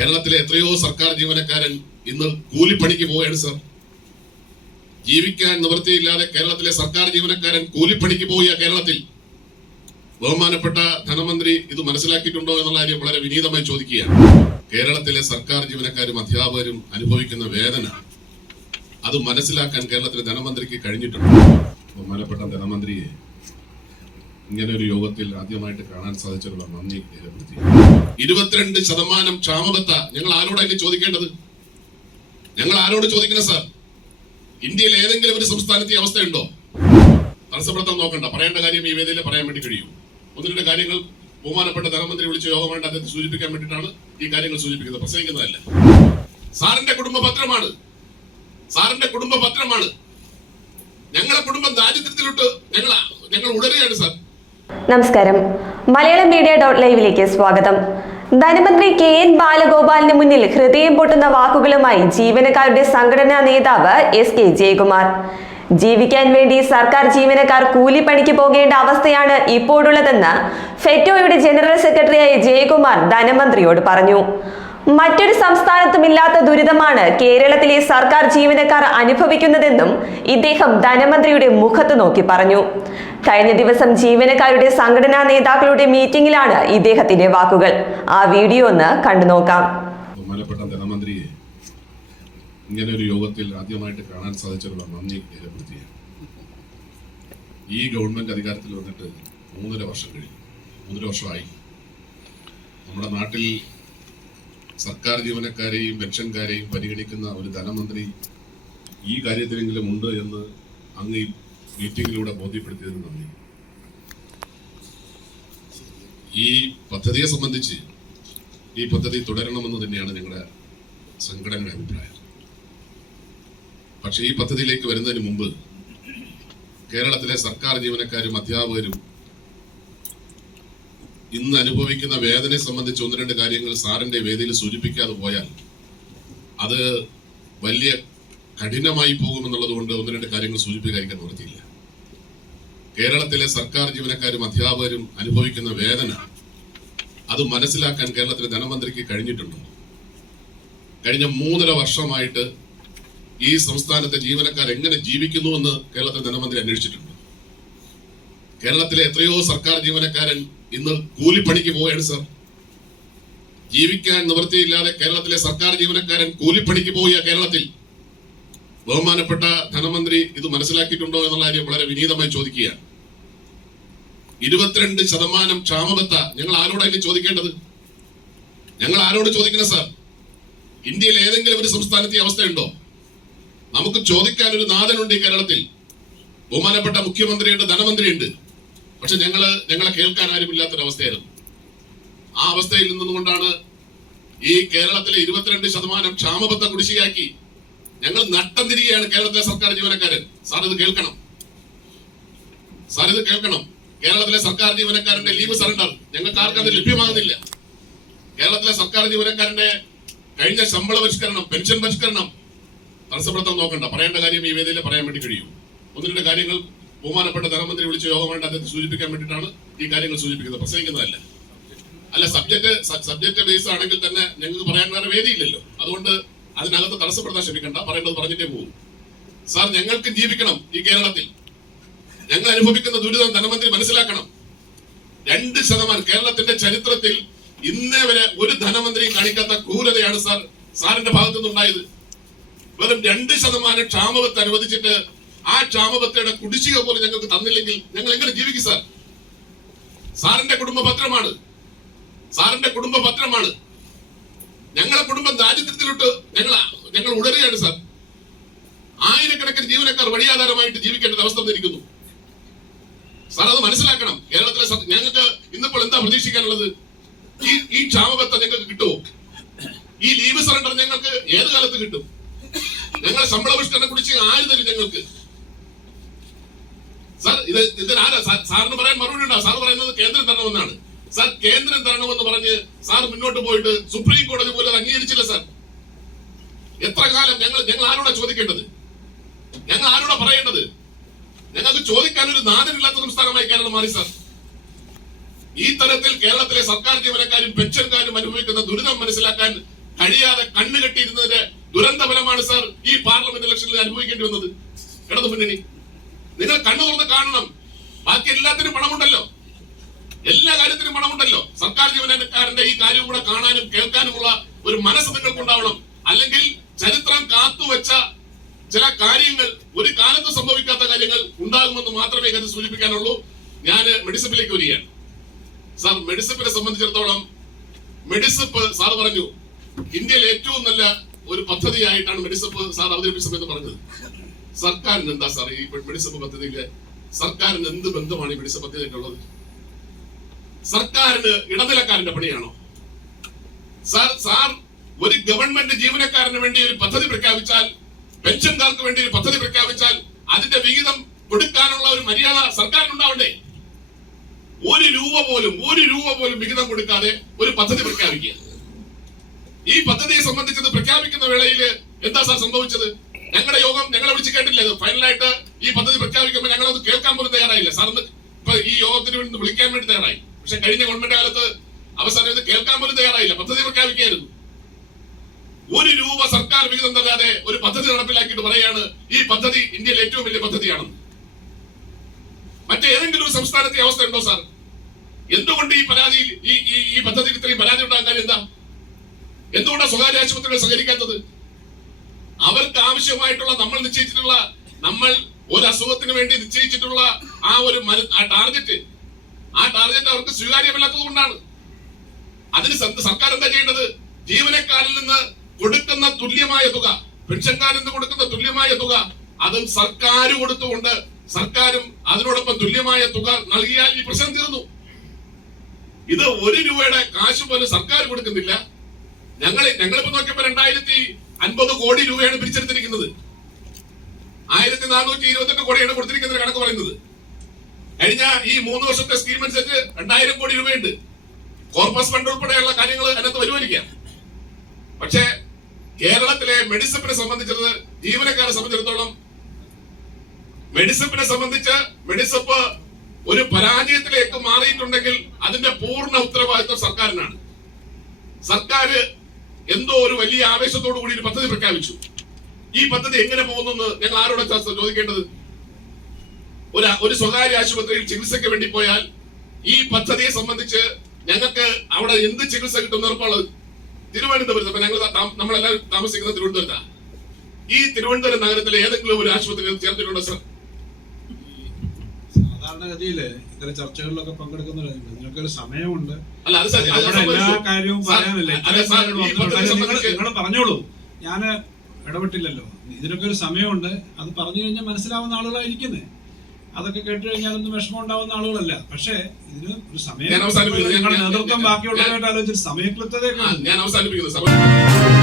കേരളത്തിലെ എത്രയോ സർക്കാർ ജീവനക്കാരൻ ഇന്ന് കൂലിപ്പണിക്ക് പോവുകയാണ് സർ. ജീവിക്കാൻ നിവൃത്തിയില്ലാതെ കേരളത്തിലെ സർക്കാർ ജീവനക്കാരൻ കൂലിപ്പണിക്ക് പോവുക കേരളത്തിൽ. ബഹുമാനപ്പെട്ട ധനമന്ത്രി ഇത് മനസ്സിലാക്കിയിട്ടുണ്ടോ എന്നുള്ള കാര്യം വളരെ വിനീതമായി ചോദിക്കുകയാണ്. കേരളത്തിലെ സർക്കാർ ജീവനക്കാരും അധ്യാപകരും അനുഭവിക്കുന്ന വേദന അത് മനസ്സിലാക്കാൻ കേരളത്തിലെ ധനമന്ത്രിക്ക് കഴിഞ്ഞിട്ടുണ്ട്. ബഹുമാനപ്പെട്ട ധനമന്ത്രിയെ ഇങ്ങനെ ഒരു യോഗത്തിൽ ആദ്യമായിട്ട് കാണാൻ സാധിച്ചതിനുള്ള നന്ദി രേഖപ്പെടുത്തി ഇരുപത്തിരണ്ട് ശതമാനം ക്ഷാമബത്ത ഞങ്ങൾ ആരോടായിരുന്നു ചോദിക്കേണ്ടത്? ഞങ്ങൾ ആരോട് ചോദിക്കണം സാർ? ഇന്ത്യയിൽ ഏതെങ്കിലും ഒരു സംസ്ഥാനത്ത് അവസ്ഥയുണ്ടോ? തടസ്സപ്പെടുത്താൻ നോക്കണ്ട. പറയേണ്ട കാര്യം ഈ വേദിയിൽ പറയാൻ വേണ്ടി കഴിയും. ഒന്ന് രണ്ട് കാര്യങ്ങൾ ബഹുമാനപ്പെട്ട ധനമന്ത്രി വിളിച്ച യോഗമായിട്ട് അദ്ദേഹത്തെ സൂചിപ്പിക്കാൻ വേണ്ടിയിട്ടാണ് ഈ കാര്യങ്ങൾ സൂചിപ്പിക്കുന്നത്. പ്രസംഗിക്കുന്നതല്ല. സാറിന്റെ കുടുംബ പത്രമാണ്. സാറിന്റെ കുടുംബ പത്രമാണ്. ഞങ്ങളെ കുടുംബം ദാരിദ്ര്യത്തിലോട്ട് ഞങ്ങൾ ഞങ്ങൾ ഉടരുകയാണ് സാർ. നമസ്കാരം. മലയാളം മീഡിയ ഡോട്ട് ലൈവിലേക്ക് സ്വാഗതം. ധനമന്ത്രി കെ എൻ ബാലഗോപാലിന് മുന്നിൽ ഹൃദയം പൊട്ടുന്ന വാക്കുകളുമായി ജീവനക്കാരുടെ സംഘടനാ നേതാവ് എസ് കെ ജയകുമാർ. ജീവിക്കാൻ വേണ്ടി സർക്കാർ ജീവനക്കാർ കൂലിപ്പണിക്ക് പോകേണ്ട അവസ്ഥയാണ് ഇപ്പോഴുള്ളതെന്ന് ഫെറ്റോയുടെ ജനറൽ സെക്രട്ടറിയായ ജയകുമാർ ധനമന്ത്രിയോട് പറഞ്ഞു. മറ്റൊരു സംസ്ഥാനത്തും ഇല്ലാത്ത ദുരിതമാണ് കേരളത്തിലെ സർക്കാർ ജീവനക്കാർ അനുഭവിക്കുന്നതെന്നും ഇദ്ദേഹം ധനമന്ത്രിയുടെ മുഖത്ത് നോക്കി പറഞ്ഞു. കഴിഞ്ഞ ദിവസം ജീവനക്കാരുടെ സംഘടനാ നേതാക്കളുടെ മീറ്റിംഗിലാണ് ഇദ്ദേഹത്തിന്റെ വാക്കുകൾ. ആ വീഡിയോ ഒന്ന് കണ്ടു നോക്കാം. ബഹുമാനപ്പെട്ട ധനമന്ത്രിയെ ഇങ്ങനെ ഒരു യോഗത്തിൽ ആദ്യമായിട്ട് കാണാൻ സാധിച്ചുള്ള നന്ദി രേഖപ്പെടുത്തിയ ഈ ഗവൺമെന്റ് അധികാരത്തിൽ വന്നിട്ട് മൂന്നര വർഷം കഴിഞ്ഞു. മൂന്നര വർഷമായി. നമ്മുടെ നാട്ടിൽ സർക്കാർ ജീവനക്കാരെയും പെൻഷൻകാരെയും പരിഗണിക്കുന്ന ഒരു ധനമന്ത്രി ഈ കാര്യത്തിലെങ്കിലും ഉണ്ട് എന്ന് അങ്ങ് ഈ മീറ്റിംഗിലൂടെ ബോധ്യപ്പെടുത്തിയതിന് നന്ദി. ഈ പദ്ധതിയെ സംബന്ധിച്ച് ഈ പദ്ധതി തുടരണമെന്ന് തന്നെയാണ് ഞങ്ങളുടെ സംഘടനയുടെ അഭിപ്രായം. പക്ഷേ ഈ പദ്ധതിയിലേക്ക് വരുന്നതിന് മുമ്പ് കേരളത്തിലെ സർക്കാർ ജീവനക്കാരും അധ്യാപകരും ഇന്ന് അനുഭവിക്കുന്ന വേദനയെ സംബന്ധിച്ച് ഒന്ന് രണ്ട് കാര്യങ്ങൾ സാറിന്റെ വേദിയിൽ സൂചിപ്പിക്കാതെ പോയാൽ അത് വലിയ കഠിനമായി പോകുമെന്നുള്ളത് കൊണ്ട് ഒന്ന് രണ്ട് കാര്യങ്ങൾ സൂചിപ്പിക്കാതിരിക്കാൻ നിർത്തിയില്ല കേരളത്തിലെ സർക്കാർ ജീവനക്കാരും അധ്യാപകരും അനുഭവിക്കുന്ന വേദന അത് മനസ്സിലാക്കാൻ കേരളത്തിലെ ധനമന്ത്രിക്ക് കഴിഞ്ഞിട്ടുണ്ടോ? കഴിഞ്ഞ മൂന്നര വർഷമായിട്ട് ഈ സംസ്ഥാനത്തെ ജീവനക്കാർ എങ്ങനെ ജീവിക്കുന്നു എന്ന് കേരളത്തിലെ ധനമന്ത്രി അന്വേഷിച്ചിട്ടുണ്ട്. കേരളത്തിലെ എത്രയോ സർക്കാർ ജീവനക്കാരൻ ഇന്ന് കൂലിപ്പണിക്ക് പോവുകയാണ് സർ. ജീവിക്കാൻ നിവൃത്തിയില്ലാതെ കേരളത്തിലെ സർക്കാർ ജീവനക്കാരൻ കൂലിപ്പണിക്ക് പോവുക കേരളത്തിൽ. ബഹുമാനപ്പെട്ട ധനമന്ത്രി ഇത് മനസ്സിലാക്കിയിട്ടുണ്ടോ എന്നുള്ള കാര്യം വളരെ വിനീതമായി ചോദിക്കുകയാണ്. ഇരുപത്തിരണ്ട് ശതമാനം ക്ഷാമബത്ത ഞങ്ങൾ ആരോടായിരുന്നു ചോദിക്കേണ്ടത്? ഞങ്ങൾ ആരോട് ചോദിക്കണം സാർ? ഇന്ത്യയിൽ ഏതെങ്കിലും ഒരു സംസ്ഥാനത്ത് അവസ്ഥയുണ്ടോ? നമുക്ക് ചോദിക്കാൻ ഒരു നാഥനുണ്ട് ഈ കേരളത്തിൽ. ബഹുമാനപ്പെട്ട മുഖ്യമന്ത്രിയുണ്ട് ധനമന്ത്രിയുണ്ട്. പക്ഷെ ഞങ്ങൾ ഞങ്ങളെ കേൾക്കാൻ ആരുമില്ലാത്തൊരവസ്ഥയായിരുന്നു. ആ അവസ്ഥയിൽ നിന്നുകൊണ്ടാണ് ഈ കേരളത്തിലെ ഇരുപത്തിരണ്ട് ശതമാനം ക്ഷാമബദ്ധ കുടിശ്ശികയാക്കി ഞങ്ങൾ നട്ടം തിരികെയാണ് കേരളത്തിലെ സർക്കാർ ജീവനക്കാരൻ. സാർ ഇത് കേൾക്കണം. സാർ ഇത് കേൾക്കണം. കേരളത്തിലെ സർക്കാർ ജീവനക്കാരന്റെ ലീവ് സറണ്ടർ. ഞങ്ങൾക്ക് ആർക്കും അത് ലഭ്യമാകുന്നില്ല. കേരളത്തിലെ സർക്കാർ ജീവനക്കാരന്റെ കഴിഞ്ഞ ശമ്പള പരിഷ്കരണം പെൻഷൻ പരിഷ്കരണം തടസ്സപ്പെടുത്താൻ നോക്കണ്ട. പറയേണ്ട കാര്യം ഈ വേദിയിൽ പറയാൻ വേണ്ടി കഴിയും. ഒന്ന് രണ്ട് കാര്യങ്ങൾ ബഹുമാനപ്പെട്ട ധനമന്ത്രി വിളിച്ച യോഗമായിട്ട് അദ്ദേഹത്തെ സൂചിപ്പിക്കാൻ വേണ്ടിയിട്ടാണ് ഈ കാര്യങ്ങൾ സൂചിപ്പിക്കുന്നത്. പ്രസംഗിക്കുന്നതല്ല. അല്ല സബ്ജക്ട് സബ്ജക്ട് ബേസ് ആണെങ്കിൽ തന്നെ ഞങ്ങൾക്ക് പറയാൻ വേറെ വേദിയില്ലല്ലോ. അതുകൊണ്ട് അതിനകത്ത് തടസ്സപ്പെടുത്താൻ ശ്രമിക്കണ്ട. പറയേണ്ടത് പറഞ്ഞിട്ടേ പോകും. സാർ ഞങ്ങൾക്ക് ജീവിക്കണം ഈ കേരളത്തിൽ. ഞങ്ങൾ അനുഭവിക്കുന്ന ദുരിതം ധനമന്ത്രി മനസ്സിലാക്കണം. രണ്ട് ശതമാനം കേരളത്തിന്റെ ചരിത്രത്തിൽ ഇന്നേ വരെ ഒരു ധനമന്ത്രി കാണിക്കാത്ത ക്രൂരതയാണ് സാർ സാറിന്റെ ഭാഗത്തുനിന്നുണ്ടായത്. വെറും രണ്ട് ശതമാനം ക്ഷാമബത്ത് അനുവദിച്ചിട്ട് ആ ക്ഷാമബത്തയുടെ കുടിശ്ശിക പോലും ഞങ്ങൾക്ക് തന്നില്ലെങ്കിൽ ഞങ്ങൾ എങ്ങനെ ജീവിക്കും സാർ? സാറിന്റെ കുടുംബ പത്രമാണ് സാറിന്റെ കുടുംബ പത്രമാണ് ഞങ്ങളെ കുടുംബം ദാരിദ്ര്യത്തിലോട്ട് ഞങ്ങൾ ഞങ്ങൾ ഉടരുകയാണ് സാർ. ആയിരക്കണക്കിന് ജീവനക്കാർ വഴിയാധാരമായിട്ട് ജീവിക്കേണ്ട അവസ്ഥ വന്നിരിക്കുന്നു. സാർ അത് മനസ്സിലാക്കണം. കേരളത്തിലെ ഞങ്ങൾക്ക് ഇന്നിപ്പോൾ എന്താ പ്രതീക്ഷിക്കാനുള്ളത്? ഈ ഈ ക്ഷാമബത്ത ഞങ്ങൾക്ക് കിട്ടുമോ? ഈ ലീവ് സറണ്ടർ ഞങ്ങൾക്ക് ഏത് കാലത്ത് കിട്ടും? ഞങ്ങളെ ശമ്പള പരിഷ്കരണ കുറിച്ച് ആര് തരും ഞങ്ങൾക്ക്? സാർ ഇത് ഇതിനാരാ സാറിന് പറയാൻ മറുപടി ഉണ്ടോ? സാർ പറയുന്നത് കേന്ദ്രം തരണമെന്നാണ്. സാർ കേന്ദ്രം തരണമെന്ന് പറഞ്ഞ് സാർ മുന്നോട്ട് പോയിട്ട് സുപ്രീം കോടതി പോലും അംഗീകരിച്ചില്ല സാർ. എത്ര കാലം ഞങ്ങൾ ഞങ്ങൾ ആരോടാ ചോദിക്കേണ്ടത്? ഞങ്ങൾ ആരോടാ പറയേണ്ടത്? ഞങ്ങൾക്ക് ചോദിക്കാൻ ഒരു നാഥനില്ലാത്ത സംസ്ഥാനമായി കേരളം മാറി സാർ. ഈ തരത്തിൽ കേരളത്തിലെ സർക്കാർ ജീവനക്കാരും പെൻഷൻകാരും അനുഭവിക്കുന്ന ദുരിതം മനസ്സിലാക്കാൻ കഴിയാതെ കണ്ണുകെട്ടിയിരുന്നതിന്റെ ദുരന്തഫലമാണ് ദുരന്ത ഫലമാണ് സാർ ഈ പാർലമെന്റ് ഇലക്ഷനിൽ അനുഭവിക്കേണ്ടി വന്നത്. ഇടതു മുന്നണി നിങ്ങൾ കണ്ണു തുറന്ന് കാണണം. ബാക്കി എല്ലാത്തിനും പണമുണ്ടല്ലോ. എല്ലാ കാര്യത്തിനും പണമുണ്ടല്ലോ. സർക്കാർ ജീവനക്കാരന്റെ ഈ കാര്യം കൂടെ കാണാനും കേൾക്കാനുമുള്ള ഒരു മനസ്സ് നിങ്ങൾക്ക് ഉണ്ടാവണം അല്ലെങ്കിൽ ചരിത്രം കാത്തുവെച്ച ചില കാര്യങ്ങൾ ഒരു കാലത്ത് സംഭവിക്കാത്ത കാര്യങ്ങൾ ഉണ്ടാകുമെന്ന് മാത്രമേ ഇത് സൂചിപ്പിക്കാനുള്ളൂ. ഞാൻ മെഡിസിപ്പിലേക്ക് വരികയാണ്. സാർ മെഡിസിപ്പിനെ സംബന്ധിച്ചിടത്തോളം മെഡിസിപ്പ് സാർ പറഞ്ഞു ഇന്ത്യയിൽ ഏറ്റവും നല്ല ഒരു പദ്ധതിയായിട്ടാണ് മെഡിസിപ്പ് സാർ അവതരിപ്പിച്ചതെന്ന് പറഞ്ഞത്. സർക്കാരിന് എന്താ സാർ ഈ മെഡിസിപ്പ് പദ്ധതിയിൽ സർക്കാരിന് എന്ത് ബന്ധമാണ് ഈ മെഡിസിപ്പ് പദ്ധതിയിലുള്ളത് സർക്കാരിന് ഇടനിലക്കാരന്റെ പണിയാണോ? സാർ സാർ ഒരു ഗവൺമെന്റ് ജീവനക്കാരന് വേണ്ടി ഒരു പദ്ധതി പ്രഖ്യാപിച്ചാൽ പെൻഷൻകാർക്ക് വേണ്ടി ഒരു പദ്ധതി പ്രഖ്യാപിച്ചാൽ അതിന്റെ വിഹിതം കൊടുക്കാനുള്ള ഒരു മര്യാദ സർക്കാരിനുണ്ടാവണ്ടേ? ഒരു രൂപ പോലും ഒരു രൂപ പോലും വിഹിതം കൊടുക്കാതെ ഒരു പദ്ധതി പ്രഖ്യാപിക്കുക. ഈ പദ്ധതിയെ സംബന്ധിച്ചത് പ്രഖ്യാപിക്കുന്ന വേളയിൽ എന്താ സാർ സംഭവിച്ചത്? ഞങ്ങളുടെ യോഗം വിളിച്ച് കേട്ടില്ല ഫൈനലായിട്ട് ഈ പദ്ധതി പ്രഖ്യാപിക്കുമ്പോൾ ഞങ്ങൾ അത് കേൾക്കാൻ പോലും തയ്യാറായില്ല. ഇന്ന് ഇപ്പൊ ഈ യോഗത്തിന് വേണ്ടി വിളിക്കാൻ വേണ്ടി തയ്യാറായി. പക്ഷെ കഴിഞ്ഞ ഗവൺമെന്റ് കാലത്ത് അവസാനം ഇത് കേൾക്കാൻ പോലും തയ്യാറായില്ല. പദ്ധതി പ്രഖ്യാപിക്കായിരുന്നു ഒരു രൂപ സർക്കാർ വിഹിതം തരാതെ ഒരു പദ്ധതി നടപ്പിലാക്കിയിട്ട് പറയാണ് ഈ പദ്ധതി ഇന്ത്യയിലെ ഏറ്റവും വലിയ പദ്ധതിയാണെന്ന്. മറ്റേതെങ്കിലും ഒരു സംസ്ഥാനത്തെ അവസ്ഥ ഉണ്ടോ സാർ? എന്തുകൊണ്ട് ഈ പരാതിയിൽ ഈ ഈ പദ്ധതിയിൽ ഇത്രയും പരാതി ഉണ്ടാകാൻ എന്താ? എന്തുകൊണ്ടാണ് സ്വകാര്യ ആശുപത്രികൾ സഹകരിക്കാത്തത്? അവർക്ക് ആവശ്യമായിട്ടുള്ള നമ്മൾ നിശ്ചയിച്ചിട്ടുള്ള നമ്മൾ ഒരു അസുഖത്തിന് വേണ്ടി നിശ്ചയിച്ചിട്ടുള്ള ആ ഒരു ടാർഗറ്റ്. ആ ടാർഗറ്റ് അവർക്ക് സ്വീകാര്യമല്ലാത്തത് കൊണ്ടാണ്. അതിന് സർക്കാർ എന്താ ചെയ്യേണ്ടത്? ജീവനക്കാരിൽ നിന്ന് കൊടുക്കുന്ന തുല്യമായ തുക പെൻഷൻകാരിൽ നിന്ന് കൊടുക്കുന്ന തുല്യമായ തുക അതും സർക്കാർ കൊടുത്തുകൊണ്ട് സർക്കാരും അതിനോടൊപ്പം തുല്യമായ തുക നൽകിയാൽ ഈ പ്രശ്നം തീർന്നു. ഇത് ഒരു രൂപയുടെ കാശ് പോലും സർക്കാർ കൊടുക്കുന്നില്ല. ഞങ്ങൾ ഞങ്ങളിപ്പോ നോക്കിയപ്പോ രണ്ടായിരത്തി അൻപത് കോടി രൂപയാണ് പിരിച്ചെടുത്തിരിക്കുന്നത്. ആയിരത്തി നാനൂറ്റി ഇരുപത്തെട്ട് കോടിയാണ് കൊടുത്തിരിക്കുന്നത് കണക്ക് പറയുന്നത്. കഴിഞ്ഞ ഈ മൂന്ന് വർഷത്തെ സ്കീം അനുസരിച്ച് രണ്ടായിരം കോടി രൂപയുണ്ട്. കോർപ്പസ് ഫണ്ട് ഉൾപ്പെടെയുള്ള കാര്യങ്ങൾ അതിനകത്ത് വരുമായിരിക്കാം പക്ഷേ കേരളത്തിലെ മെഡിസിപ്പിനെ സംബന്ധിച്ചത് ജീവനക്കാരെ സംബന്ധിച്ചിടത്തോളം മെഡിസിപ്പിനെ സംബന്ധിച്ച് മെഡിസപ്പ് ഒരു പരാജയത്തിലേക്ക് മാറിയിട്ടുണ്ടെങ്കിൽ അതിന്റെ പൂർണ ഉത്തരവാദിത്വം സർക്കാരിനാണ്. സർക്കാർ എന്തോ ഒരു വലിയ ആവേശത്തോടു കൂടി ഒരു പദ്ധതി പ്രഖ്യാപിച്ചു. ഈ പദ്ധതി എങ്ങനെ പോകുന്നു ഞങ്ങൾ ആരോടെ ചോദിക്കേണ്ടത്? ഒരു ഒരു സ്വകാര്യ ആശുപത്രിയിൽ ചികിത്സയ്ക്ക് വേണ്ടി പോയാൽ ഈ പദ്ധതിയെ സംബന്ധിച്ച് ഞങ്ങൾക്ക് അവിടെ എന്ത് ചികിത്സ കിട്ടും ഉറപ്പുള്ളത് തിരുവനന്തപുരത്ത് അപ്പൊ ഞങ്ങൾ നമ്മളെല്ലാം താമസിക്കുന്നത് തിരുവനന്തപുരത്താണ് ഈ തിരുവനന്തപുരം നഗരത്തിലെ ഏതെങ്കിലും ഒരു ആശുപത്രിയിൽ ചേർത്തിട്ടുണ്ടോ സർ സാധാരണഗതിയിൽ ഇത്തരം ചർച്ചകളിലൊക്കെ പങ്കെടുക്കുന്നവരുണ്ട് നിങ്ങൾക്കൊരു സമയമുണ്ട്. എല്ലാ കാര്യവും പറയാനല്ലേ. നിങ്ങൾ പറഞ്ഞോളൂ. ഞാൻ ഇടപെട്ടില്ലല്ലോ. ഇതിനൊക്കെ ഒരു സമയമുണ്ട്. അത് പറഞ്ഞു കഴിഞ്ഞാൽ മനസ്സിലാവുന്ന ആളുകളായിരിക്കുന്നേ അതൊക്കെ കേട്ട് കഴിഞ്ഞാൽ അതൊന്നും വിഷമം ഉണ്ടാവുന്ന ആളുകളല്ല. പക്ഷേ ഇതിന് ഒരു സമയം നേതൃത്വം ബാക്കിയുള്ളവരായിട്ട് ആലോചിച്ചിട്ട് സമയക്ലിപ്തതയൊക്കെ ഞാൻ അവസാനിപ്പിക്കുന്നു.